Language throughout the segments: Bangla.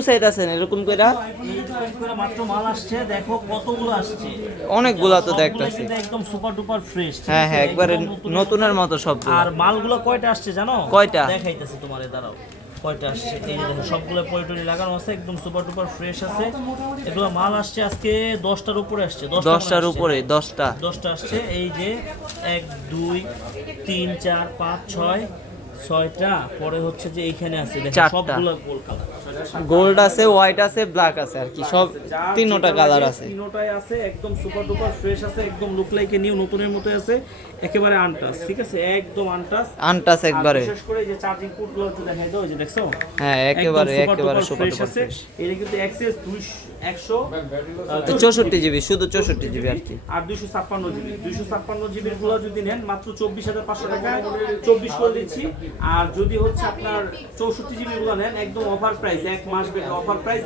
চাইতাছেন এরকম কইরা এইরকম করে মাত্র মাল আসছে, দেখো কতগুলো আসছে, অনেকগুলা তো সবগুলো দেখতাছি। কিন্তু একদম সুপার ডুপার ফ্রেশ। হ্যাঁ হ্যাঁ, একবারে নতুনের মতো সব। আর মালগুলো কয়টা আসছে জানো? কয়টা? দেখাইতেছি তোমারে, দাঁড়াও। কয়টা আসছে এই যে দেখো, সবগুলো পলিটরি লাগানো আছে, একদম সুপার ডুপার ফ্রেশ আছে। এগুলো মাল আসছে আজকে 10টার উপরে আসছে, 10টার উপরে 10টা 10টা আসছে। এই যে 1 2 3 4 5 6 6টা, পরে হচ্ছে যে এইখানে আছে দেখো, চারটা। সবগুলো গোল কালার, গোল্ড আছে, হোয়াইট আছে, ব্ল্যাক আছে আর কি, সব তিনটা কালার আছে। তিনটাই আছে, একদম সুপার ডুপার ফ্রেশ আছে, একদম লুক লাইক এ নিউ, নতুনের মতো আছে, একেবারে আনটাচ। ঠিক আছে, একদম আনটাচ আনটাচ একবারে। বিশেষ করে এই যে চার্জিং পোর্ট গুলো একটু দেখাই দাও, এই যে দেখছো। হ্যাঁ একেবারে সুপার ফ্রেশ ডুপার আছে। ফ্রেশ। এটা কিন্তু এক্সএস 64 জিবি, শুধু 64 জিবি আর কি। আর 256 জিবির গুলো যদি নেন মাত্র 24,500 টাকায় 24 করে দিচ্ছি। আর যদি হচ্ছে আপনার 64 জিবির গুলো নেন একদম অফার প্রাইস, এক মাস অফার প্রাইস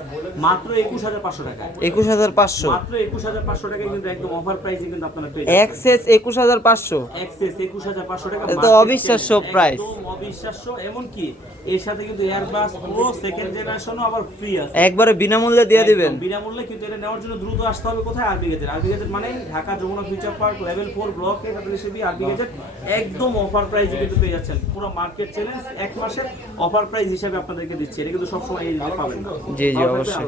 মাত্র 21,500 টাকা। 21,500 মাত্র 21,500 টাকায় কিন্তু একদম অফার প্রাইসে কিন্তু আপনারা পেয়ে যাবেন। এক্সএস 21,500, এক্সেস 21,500 টাকা। এটা তো অবিশ্বাস্য প্রাইস। একদম অবিশ্বাস্য। এমন কি এর সাথে কিন্তু এয়ারবাস প্রো সেকেন্ড জেনারেশনও আবার ফ্রি আছে, একবারে বিনামূল্যে দিয়ে দিবেন। বিনামূল্যে। কিন্তু এটা নেওয়ার জন্য দ্রুত আসতে হবে কোথায়? আরবি গেজেট। আরবি গেজেট মানে Dhaka Jamuna future park level 4 block A কাটালিশি আরবি গেজেট একদম অফার প্রাইসে কিন্তু পেয়ে যাচ্ছেন। পুরো মার্কেট চ্যালেঞ্জ এক মাসের অফার প্রাইস হিসেবে আপনাদেরকে দিচ্ছি। এটা কিন্তু সবসময় এই পাবেন না। জি জি, অবশ্যই।